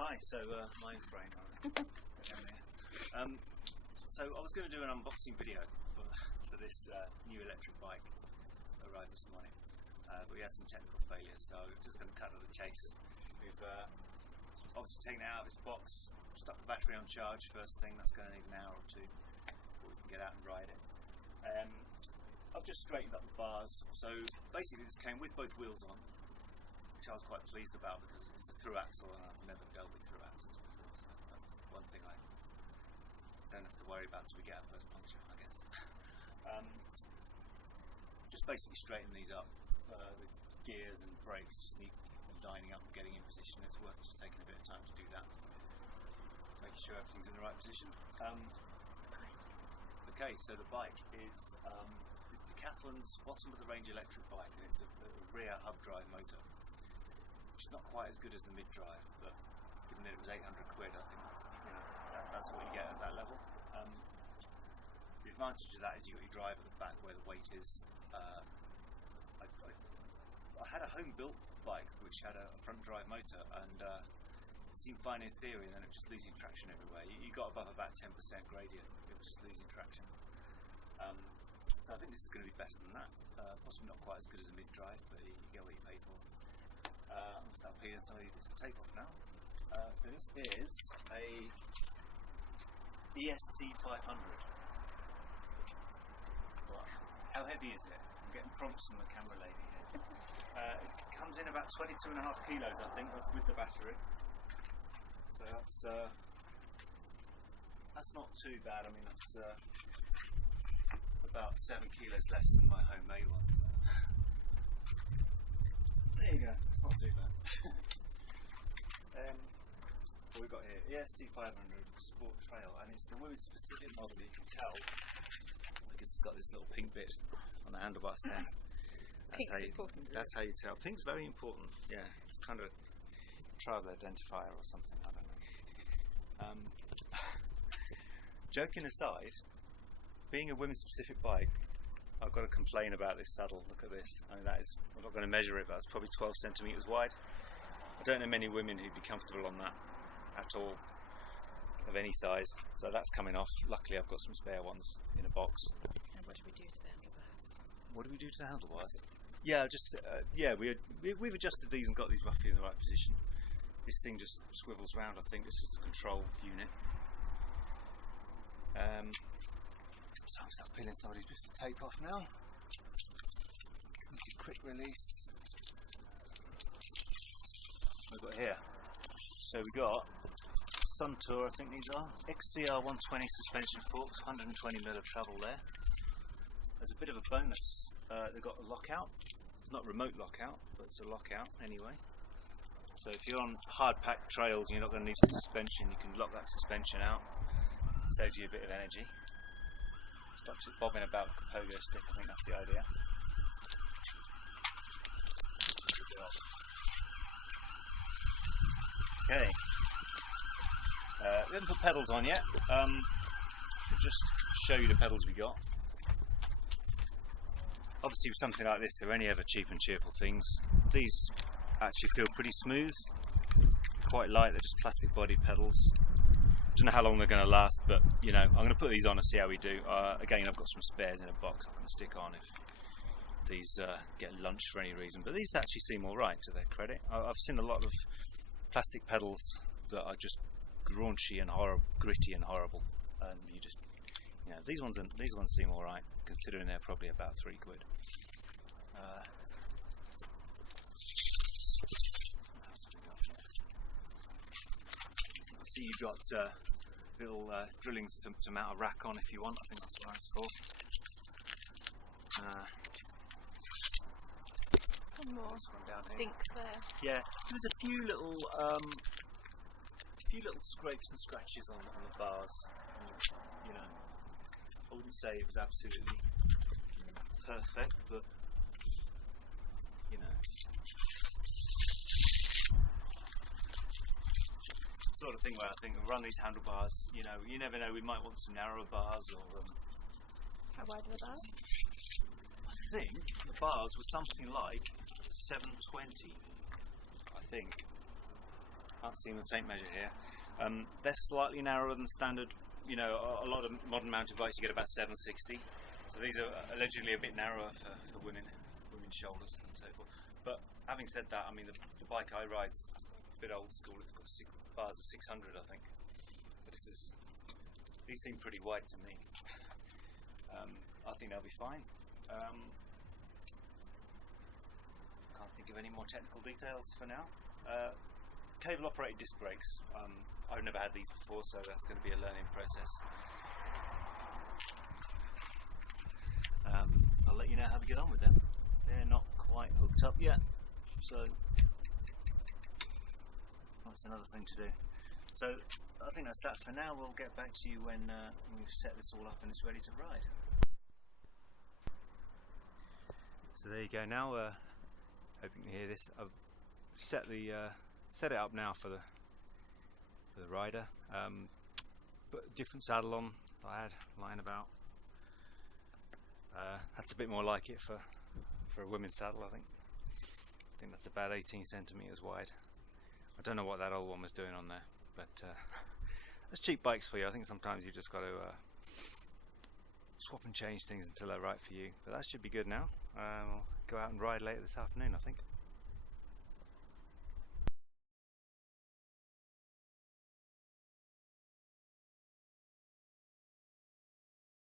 Hi, so my name's Brian. So I was going to do an unboxing video for this new electric bike that arrived this morning, but we had some technical failures, so I'm just going to cut to the chase. We've obviously taken it out of its box, stuck the battery on charge first thing. That's going to need an hour or two before we can get out and ride it. I've just straightened up the bars, so basically this came with both wheels on, which I was quite pleased about because it's a through axle and I've never dealt with through axles before, so that's one thing I don't have to worry about until we get our first puncture, I guess. Just basically straighten these up. The gears and brakes just need lining up and getting in position. It's worth just taking a bit of time to do that, making sure everything's in the right position. Okay, so the bike is Decathlon's bottom of the range electric bike, and it's a rear hub drive motor, which is not quite as good as the mid drive, but given that it was 800 quid, I think that's what you get at that level. The advantage of that is you got your drive at the back where the weight is. I had a home built bike which had a front drive motor, and it seemed fine in theory, and then it was just losing traction everywhere. You got above about 10% gradient, it was just losing traction. So I think this is going to be better than that. Possibly not quite as good as a mid drive, but you get what you pay for. I'm going to start peeling some of these tape off now. So this is a eST 500. Wow. How heavy is it? I'm getting prompts from the camera lady here. It comes in about 22.5 kilos, I think. That's with the battery. So that's not too bad. I mean, that's about 7 kilos less than my homemade one. There you go. It's not too bad. What we've got here, eST 500 Sport Trail, and it's the women's specific model. You can tell because it's got this little pink bit on the handlebar stand. That's how you tell. Pink's very important. Yeah, it's kind of a travel identifier or something. I don't know. Joking aside, being a women's specific bike, I've got to complain about this saddle. Look at this. I mean, that is. I'm not going to measure it, but that's probably 12 centimeters wide. I don't know many women who'd be comfortable on that at all, of any size. So that's coming off. Luckily, I've got some spare ones in a box. And what do we do to the handlebars? What do we do to the handlebars? Yeah, just we've adjusted these and got these roughly in the right position. This thing just swivels round. I think this is the control unit. So I'm start peeling some of these bits of tape off now. It's a quick release. We've got here. So we got Suntour, I think these are XCR 120 suspension forks, 120mm of travel there. There's a bit of a bonus. They've got a lockout. It's not remote lockout, but it's a lockout anyway. So if you're on hard packed trails and you're not going to need the suspension, you can lock that suspension out. Saves you a bit of energy. Stops it bobbing about like a pogo stick. I think that's the idea. Okay. We haven't put pedals on yet. I'll just show you the pedals we got. Obviously with something like this, they're only ever cheap and cheerful things. These actually feel pretty smooth, quite light. They're just plastic body pedals. Don't know how long they're going to last, but you know, I'm going to put these on and see how we do. Again, I've got some spares in a box I can stick on if these get lunched for any reason. But these actually seem alright to their credit. I've seen a lot of plastic pedals that are just raunchy and gritty and horrible, and you just, you know, these ones seem alright, considering they're probably about £3. I see you've got little drillings to mount a rack on if you want. I think that's what that's for. Some more stinks there. Yeah, there was a few little scrapes and scratches on the bars. You know, I wouldn't say it was absolutely perfect, but you know, sort of thing where I think we'll run these handlebars. You know, you never know. We might want some narrower bars or. How wide were those? I think the bars were something like 720. I think. can't see the tape measure here. They're slightly narrower than standard. You know, a lot of modern mountain bikes you get about 760. So these are allegedly a bit narrower for women's shoulders and so forth. But having said that, I mean the bike I ride is a bit old school. It's got bars of 600, I think. But these seem pretty wide to me. I think they'll be fine. Can't think of any more technical details for now. Cable operated disc brakes. I've never had these before, so that's going to be a learning process. I'll let you know how we get on with them. They're not quite hooked up yet, so that's another thing to do. So I think that's that for now. We'll get back to you when we've set this all up and it's ready to ride. So there you go. Now, hope you can hear this. I've set it up now for the rider. Put a different saddle on that I had lying about. That's a bit more like it for a women's saddle, I think. I think that's about 18 centimeters wide. I don't know what that old one was doing on there, but that's cheap bikes for you. I think sometimes you just got to swap and change things until they're right for you. But that should be good now. We'll go out and ride later this afternoon, I think.